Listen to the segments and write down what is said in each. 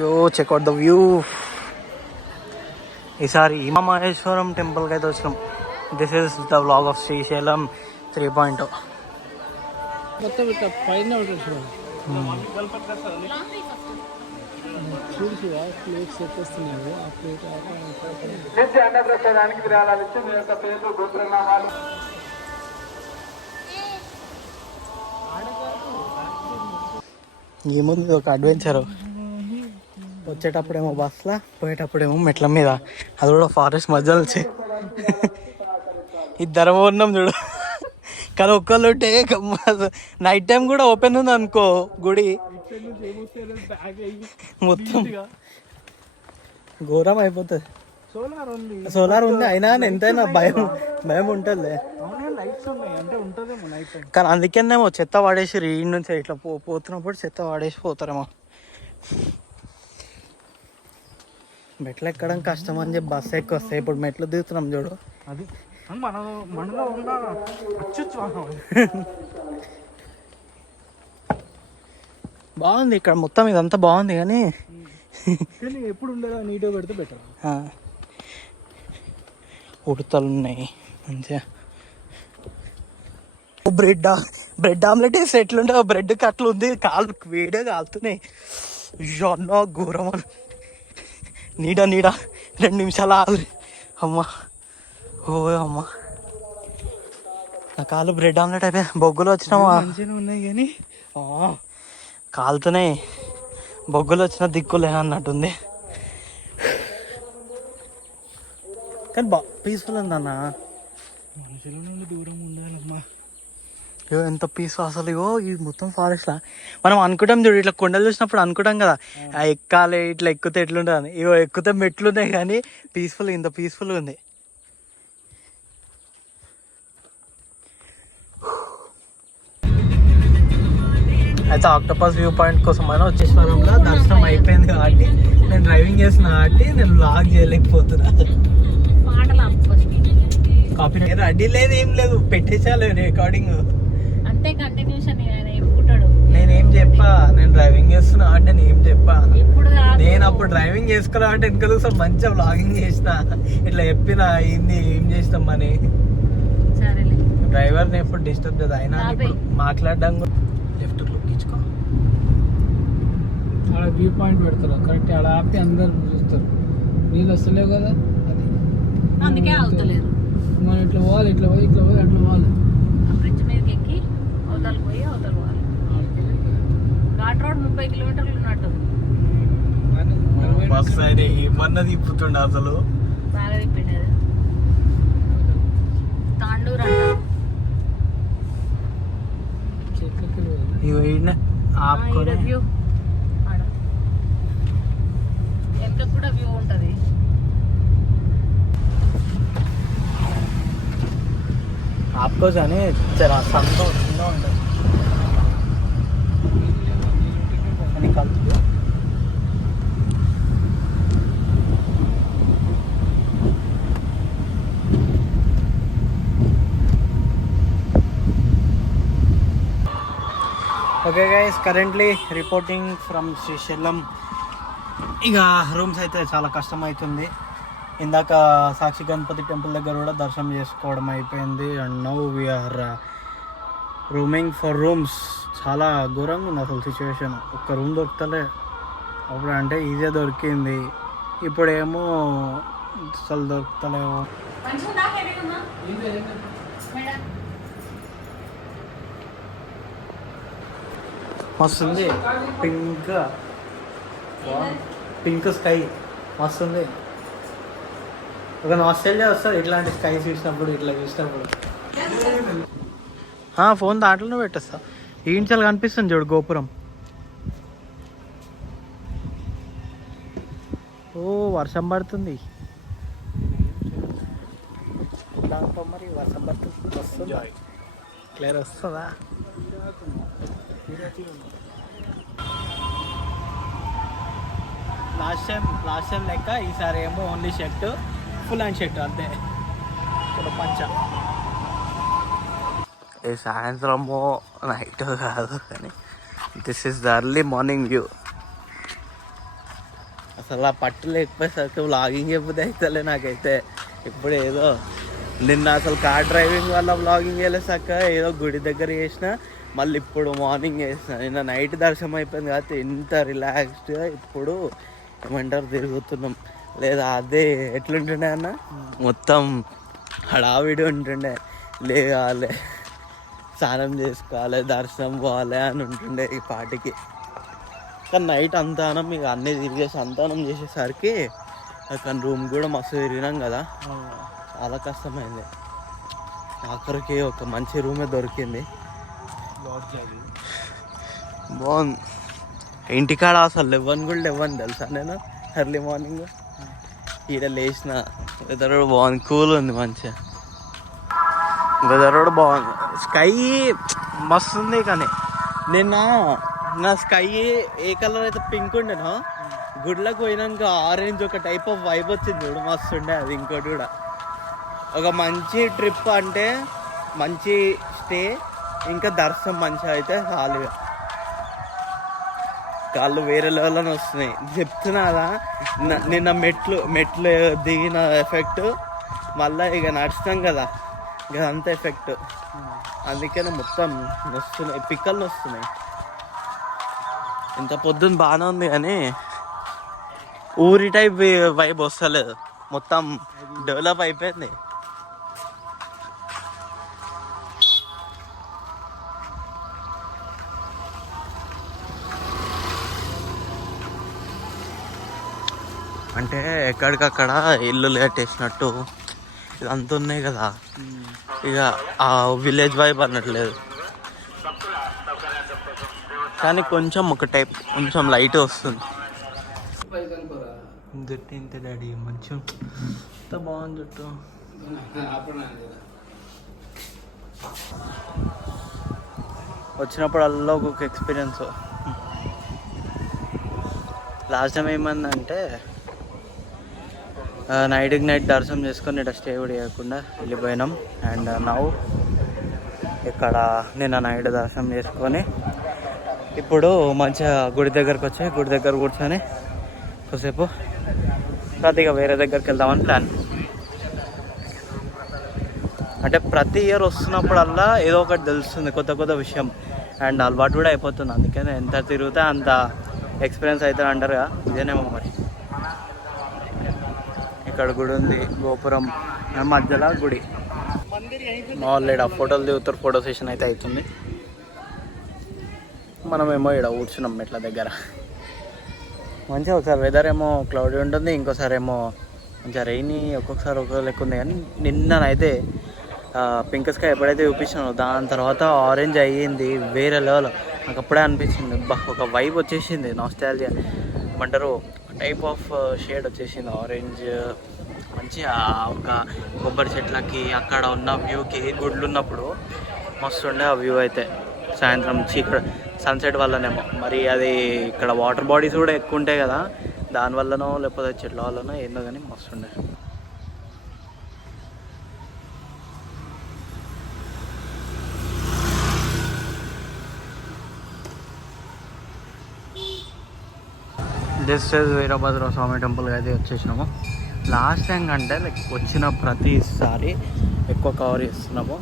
యో checkout the view. ఈసారి ఉమామహేశ్వరం టెంపుల్కి అయితే వచ్చినాం. This is the vlog of Srisailam 3.0. మొత్తం ఇట్లా పైన ఉంటుంది చూడు ప్లేట్స్ ఎక్కొస్తున్నాయి. ఆ ప్లేట్ అన్నప్రసాదానికి విరాళాలు ఇచ్చి మీ యొక్క పేర్లు గోత్రనామాలు. ఏముంది ఒక అడ్వెంచరు. వచ్చేటప్పుడేమో బస్సులో, పోయేటప్పుడేమో మెట్ల మీద. అది కూడా ఫారెస్ట్ మధ్యలో వచ్చి ఇద్దరం ఉన్నాం చూడు. కానీ ఒక్కళ్ళు ఉంటే నైట్ టైం కూడా ఓపెన్ ఉంది అనుకో గుడి, మొత్తం ఘోరం అయిపోతుంది. సోలార్ ఉంది అయినా ఎంతైనా భయం ఉంటుంది. కానీ అందుకేనేమో చెత్త వాడేసి ఈ నుంచి ఇట్లా పోతున్నప్పుడు చెత్త వాడేసి పోతారేమో. మెట్లు ఎక్కడం కష్టం అని చెప్పి బస్సు ఎక్కువ వస్తాయి. ఇప్పుడు మెట్లు దిగుతున్నాం చూడు. అది బాగుంది ఇక్కడ మొత్తం, ఇదంతా బాగుంది. కానీ ఎప్పుడు ఉండేదా నీట్గా పెడితే బెటర్. ఉడతలు ఉన్నాయి మంచిగా. బ్రెడ్ ఆమ్లెట్ వేసి ఎట్లుంటే బ్రెడ్ కట్లు ఉంది. కాలు వేడిగా కాలుతున్నాయి. అన్నో ఘోరం. నీడ 2 నిమిషాలు ఆలు. అమ్మా ఓ అమ్మా, నా కాలు బ్రెడ్ ఆమ్లెట్ అయిపోయి బొగ్గులు వచ్చినామా. మంచిగా ఉన్నాయి కానీ కాలుతున్నాయి. బొగ్గులు వచ్చిన దిక్కులే అన్నట్టుంది. కానీ పీస్ఫుల్ ఉందన్న. మనుషుల నుండి దూరం ఉండాలమ్మా. ఎంత పీస్ఫుల్ అసలు. ఈ మొత్తం ఫారెస్ట్లా మనం అనుకుంటాం చూడు, ఇట్లా కొండలు చూసినప్పుడు అనుకుంటాం కదా ఎక్కాలి, ఇట్లా ఎక్కితే ఎట్లుంటుంది అని. ఎక్కితే మెట్లు ఉన్నాయి కానీ పీస్ఫుల్, ఇంత పీస్ఫుల్గా ఉంది. అయితే ఆక్టోపస్ వ్యూ పాయింట్ కోసం అయినా వచ్చేశ్వరంలో దర్శనం అయిపోయింది కాబట్టి నేను డ్రైవింగ్ చేసిన కాబట్టి నేను వ్లాగ్ చేయలేకపోతున్నా. కాపీ రెడీ లేదు, ఏం లేదు, పెట్టేసాలి రికార్డింగ్. నేనేం చెప్పా, నేను డ్రైవింగ్ చేస్తున్నా అంటే నేను చెప్పా. నేను అప్పుడు డ్రైవింగ్ చేసుకోలే అంటే వెనక సార్ మంచిగా వ్లాగింగ్ చేసిన, ఇట్లా చెప్పిన ఏంది ఏం చేసినాం అని. డ్రైవర్ని ఎప్పుడు డిస్టర్బ్ చేయదు. అయినా మాట్లాడడం లెఫ్ట్ ఇచ్చుకో. అక్కడ వ్యూ పాయింట్ పెడతారు కరెక్ట్. అక్కడ ఆపి అందరు చూస్తారు. నీళ్ళు వస్తలేవు కదా, అది అందుకే అవుతలేదు. మనం ఇట్లా పోవాలి, ఇట్లా పోయి అట్లా పోవాలి. బ్రిడ్జ్ మీదకి ఎక్కి అవతల పోయి అవతల పోవాలి. ఘాట్ రోడ్ 30 కిలోమీటర్లు ఉన్నట్టు. బస్ అయితే ఏమన్నా తిప్పుతుండే అసలు. బాగా తిప్పిండేది. తాండూరు అంట. వ్యూ వెనక కూడా వ్యూ ఉంటుంది. आपको जाने जरा संतो चिन्ह ఉంటుంది निकालती हो. Okay guys, currently reporting from Srisailam. ఇక రూమ్స్ అయితే చాలా కష్టం అవుతుంది. ఇందాక సాక్షి గణపతి టెంపుల్ దగ్గర కూడా దర్శనం చేసుకోవడం అయిపోయింది. And now we are roaming for rooms. చాలా ఘోరంగా ఉంది అసలు సిచ్యువేషన్. ఒక్క రూమ్ దొరుకుతలే. అప్పుడు అంటే ఈజీగా దొరికింది, ఇప్పుడేమో అసలు దొరుకుతలేవు. మస్తుంది పింక్ స్కై మస్తుంది. ఒక ఆస్ట్రేలియా వస్తుంది ఇట్లాంటి స్కై చూసినప్పుడు, ఇట్లా చూసినప్పుడు. ఫోన్ దాంట్లోనే పెట్టేస్తా. ఈ ఇంచాలు కనిపిస్తుంది చూడు గోపురం. ఓ వర్షం పడుతుంది దాంట్లో. మరి వర్షం పడుతుంది, వస్తుంది క్లియర్ వస్తుందా? లాస్ట్ టైం లెక్క ఈసారి ఏమో only shirt, full hand shirt అంతే, పంచ. ఈ సాయంత్రము నైట్ కాదు కానీ this is the early morning view. అసలు ఆ పట్టు లేకపోయేసరికి వ్లాగింగ్ చెప్పితే అవుతలే నాకైతే. ఇప్పుడు ఏదో నిన్న అసలు కార్ డ్రైవింగ్ వల్ల వ్లాగింగ్ వెళ్ళేసాక ఏదో గుడి దగ్గర చేసిన, మళ్ళీ ఇప్పుడు మార్నింగ్ చేసిన. నిన్న నైట్ దర్శనం అయిపోయింది కాబట్టి ఇంత రిలాక్స్డ్గా ఇప్పుడు ఏమంటారు తిరుగుతున్నాం. లేదా అదే ఎట్లుంటుండే అన్న, మొత్తం హడావిడి ఉంటుండే. లేవాలి, స్నానం చేసుకోవాలి, దర్శనం పోవాలి అని ఉంటుండే ఈ పాటికి. కానీ నైట్ అంతానం ఇక అన్నీ తిరిగేసి అంతానం చేసేసరికి అక్కడ రూమ్ కూడా మస్తు తిరిగినాం కదా, చాలా కష్టమైంది. ఆఖరికి ఒక మంచి రూమే దొరికింది. బాగుంది. ఇంటికాడ అసలు లెవెన్ కూడా లెవెన్ తెలుసా నేను ఎర్లీ మార్నింగ్ ఈడ లేచిన. వెదర్ కూడా బాగుంది, కూల్ ఉంది, మంచిగా వెదర్ కూడా బాగుంది. స్కై మస్తు ఉంది. కానీ నిన్న నా స్కై ఏ కలర్ అయితే పింక్ ఉండేనో, గుడ్లకు పోయినాక ఆరెంజ్ ఒక టైప్ ఆఫ్ వైబ్ వచ్చింది చూడు, మస్తు ఉండే అది. ఇంకోటి కూడా ఒక మంచి ట్రిప్ అంటే మంచి స్టే, ఇంకా దర్శనం మంచిగా అయితే ఖాళీగా కాళ్ళు వేరే లెవెల్లోనే వస్తున్నాయి చెప్తున్నా కదా. నిన్న మెట్లు దిగిన ఎఫెక్ట్, మళ్ళీ ఇక నడుస్తాం కదా ఇక అంత ఎఫెక్ట్. అందుకనే మొత్తం వస్తున్నాయి, పిక్కలు వస్తున్నాయి. ఇంత పొద్దున్న బాగానే ఉంది కానీ ఊరి టైప్ వైబ్ వస్తలేదు, మొత్తం డెవలప్ అయిపోయింది. అంటే ఎక్కడికక్కడ ఇల్లు కట్టేసినట్టు ఇదంతా ఉన్నాయి కదా, ఇక ఆ విలేజ్ వైబ్ అన్నట్లేదు. కానీ కొంచెం ఒక టైప్ కొంచెం లైట్ వస్తుంది. జుట్టు ఇంత డాడీ మంచిగా ఎంత బాగుంది జుట్టు. వచ్చినప్పుడు అల్లా ఒక్కొక్క ఎక్స్పీరియన్స్. లాస్ట్ టైం ఏమైందంటే నైట్కి నైట్ దర్శనం చేసుకొని ఇక్కడ స్టే కూడా చేయకుండా వెళ్ళిపోయినాం. అండ్ నౌ ఇక్కడ నిన్న నైట్ దర్శనం చేసుకొని ఇప్పుడు మంచిగా గుడి దగ్గరకు వచ్చి గుడి దగ్గర కూర్చొని కొద్దిసేపు కొద్దిగా వేరే దగ్గరికి వెళ్దామని ప్లాన్. అంటే ప్రతి ఇయర్ వస్తున్నప్పుడల్లా ఏదో ఒకటి తెలుస్తుంది, కొత్త కొత్త విషయం. అండ్ అలవాటు కూడా అయిపోతుంది. అందుకని ఎంత తిరిగితే అంత ఎక్స్పీరియన్స్ అవుతుంది అంటారుగా, ఇదేనేమో మరి. ఇక్కడ గుడి ఉంది, గోపురం మధ్యలో గుడి. ఆల్రెడీ ఫోటోలు దిగుతారు, ఫోటో సెషన్ అయితే అవుతుంది. మనమేమో ఇక్కడ కూర్చున్నాం మెట్ల దగ్గర. మంచిగా ఒకసారి వెదర్ ఏమో క్లౌడీ ఉంటుంది, ఇంకోసారి ఏమో మంచిగా రెయినీ, ఒక్కొక్కసారి ఒక్కొక్క లెక్క ఉంది. కానీ నిన్ననైతే పింక్ స్కై ఎప్పుడైతే చూపించానో దాని తర్వాత ఆరెంజ్ అయ్యింది వేరే లెవెల్. నాకు అప్పుడే అనిపించింది, ఒక వైబ్ వచ్చేసింది, నాస్టాల్జియా ఏమంటారు టైప్ ఆఫ్ షేడ్ వచ్చేసింది, ఆరెంజ్. మంచిగా ఒక కొబ్బరి చెట్లకి అక్కడ ఉన్న వ్యూకి గుడ్లు ఉన్నప్పుడు మస్తు ఉండే ఆ వ్యూ అయితే. సాయంత్రం చీకటి సన్సెట్ వల్లనేమో మరి, అది ఇక్కడ వాటర్ బాడీస్ కూడా ఎక్కువ ఉంటాయి కదా, దానివల్లనో లేకపోతే చెట్ల వల్లనో ఏందో కానీ మస్తు ఉండే. జస్ట్ వీరభద్ర స్వామి టెంపుల్కి అయితే వచ్చేసినాము. లాస్ట్ టైం కంటే లైక్ వచ్చిన ప్రతిసారి ఎక్కువ కవర్ చేస్తున్నాము.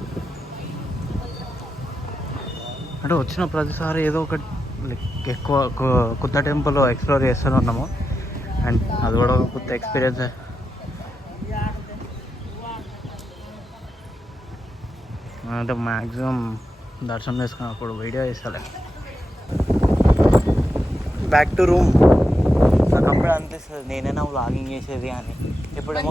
అంటే వచ్చిన ప్రతిసారి ఏదో ఒక లైక్ ఎక్కువ కొత్త టెంపుల్ ఎక్స్ప్లోర్ చేస్తూనే ఉన్నాము. అండ్ అది కూడా ఒక కొత్త ఎక్స్పీరియన్స్. అంటే మ్యాక్సిమం దర్శనం చేసుకున్నప్పుడు వీడియో చేస్తాలే. Back to room. నాకు అప్పుడు అనిపిస్తుంది నేనైనా వ్లాగింగ్ చేసేది అని. ఇప్పుడేమో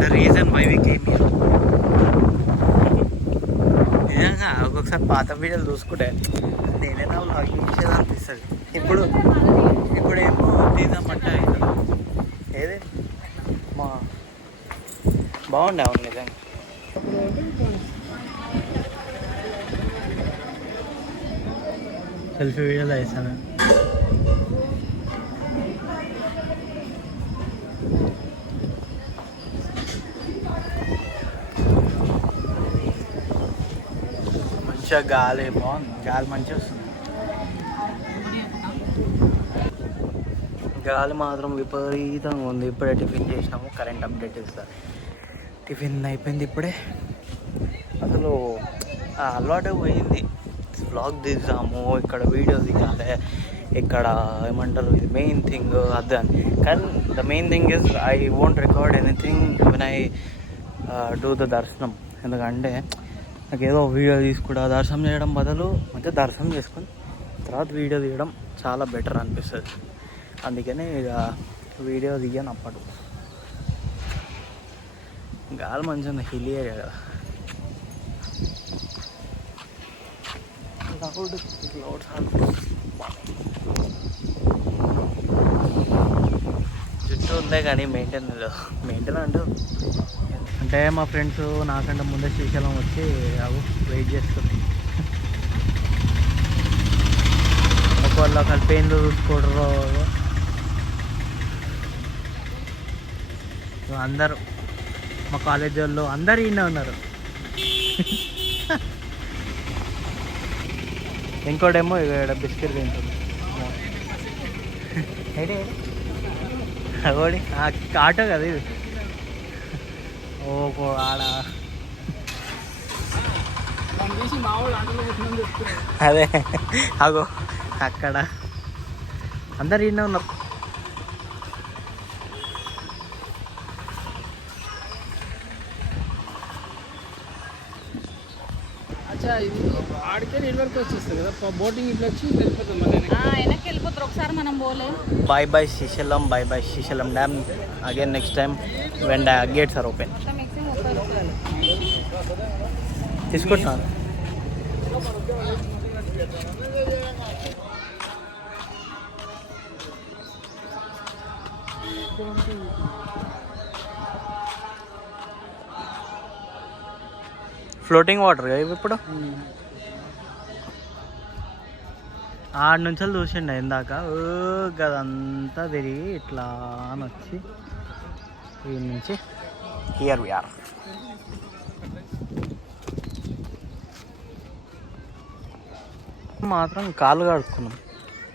the reason why we came here. నిజంగా ఒక్కొక్కసారి పాత వీడియోలు చూసుకుంటే నేనైనా వ్లాగింగ్ చేసేది అనిపిస్తుంది. ఇప్పుడేమో తీద్దామంట ఏదే మా బాగుండే. అవును నిజంగా. సెల్ఫీ వీడియోలో వేసాను. మంచిగా గాలి బాగుంది, గాలి మంచిగా వస్తుంది. గాలి మాత్రం విపరీతంగా ఉంది. ఇప్పుడే టిఫిన్ చేసినాము. కరెంట్ అప్డేట్ ఇస్తా. టిఫిన్ అయిపోయింది ఇప్పుడే. అసలు ఆ అలవాటు పోయింది. వ్లాగ్ తీద్దాము, ఇక్కడ వీడియో తీయాలి, ఇక్కడ ఏమంటారు ఇది మెయిన్ థింగ్ అదే అని. కానీ the main thing is I won't record anything when I do the దర్శనం. ఎందుకంటే నాకు ఏదో వీడియో తీసుకుంటా దర్శనం చేయడం బదులు మంచిగా దర్శనం చేసుకొని తర్వాత వీడియో తీయడం చాలా బెటర్ అనిపిస్తుంది. అందుకని ఇక వీడియో తీయను అప్పటి. గాలి మంచిగా హిల్ ఏరియా కదా. చుట్టూ ఉందే కానీ మెయింటైన్ అంటే మా ఫ్రెండ్స్ నాకంటే ముందే శ్రీశైలం వచ్చి వెయిట్ చేస్తుంది. ఒకళ్ళు కలిపేందు చూసుకోవడరు. అందరూ మా కాలేజ్ వాళ్ళు అందరు ఈయనే ఉన్నారు. ఇంకోటేమో ఇక్కడ బిస్కెట్ తింటుంది. అగోడి ఆటో కదా ఇది. ఓ ఆడ అదే అగో అక్కడ అందరు ఈయనే ఉన్నారు. ఆడికే నీళ్ళ వరకు వచ్చేస్తుంది కదా బోటింగ్ ఇట్లా వచ్చి వెళ్ళిపోతాం. వెనక్కి వెళ్ళిపోతారు. ఒకసారి మనం పోలే. Bye bye Srisailam, bye bye Srisailam dam. Again next time when gates are open. తీసుకుంటున్నాను. ఫ్లోటింగ్ వాటర్ కదా ఇవి ఇప్పుడు. ఆడ నుంచి చూసిండే ఇందాక గదంతా తిరిగి ఇట్లా అని వచ్చి ఈ నుంచి హియర్ వి ఆర్. మాత్రం కాళ్ళు కడుక్కున్నాం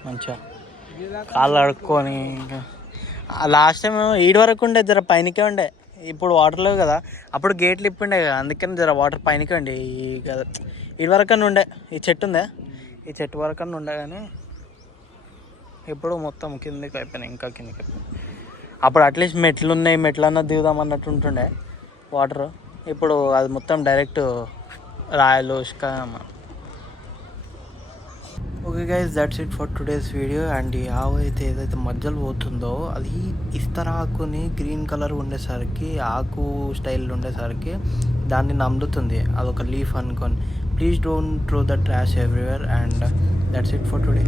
మంచిగా. కాళ్ళు కడుక్కొని ఇంకా లాస్ట్ టైం ఈడి వరకు ఉండే జర పైనకే ఉండే. ఇప్పుడు వాటర్ లేవు కదా, అప్పుడు గేట్లు ఇప్పిండే కదా, అందుకని జర వాటర్ పైనకే ఉండే. ఈ కదా ఈడి వరకన్నా ఉండే. ఈ చెట్టు ఉందే, ఈ చెట్టు వరకన్నా ఉండే కానీ ఇప్పుడు మొత్తం కిందకి అయిపోయినాయి. ఇంకా కిందకి అయిపోయినాయి. అప్పుడు అట్లీస్ట్ మెట్లు ఉన్నాయి, మెట్లన్నా దిగుదాం అన్నట్టు ఉంటుండే వాటర్. ఇప్పుడు అది మొత్తం డైరెక్ట్ రాయలు ఇసుక. Okay guys, that's it for today's video. And ఈ ఆవు అయితే ఏదైతే మధ్యలో పోతుందో అది ఇస్తర ఆకుని గ్రీన్ కలర్ ఉండేసరికి, ఆకు స్టైల్ ఉండేసరికి దాన్ని నమ్ముతుంది. అదొక లీఫ్ అనుకొని. Please don't throw the trash everywhere. And that's it for today.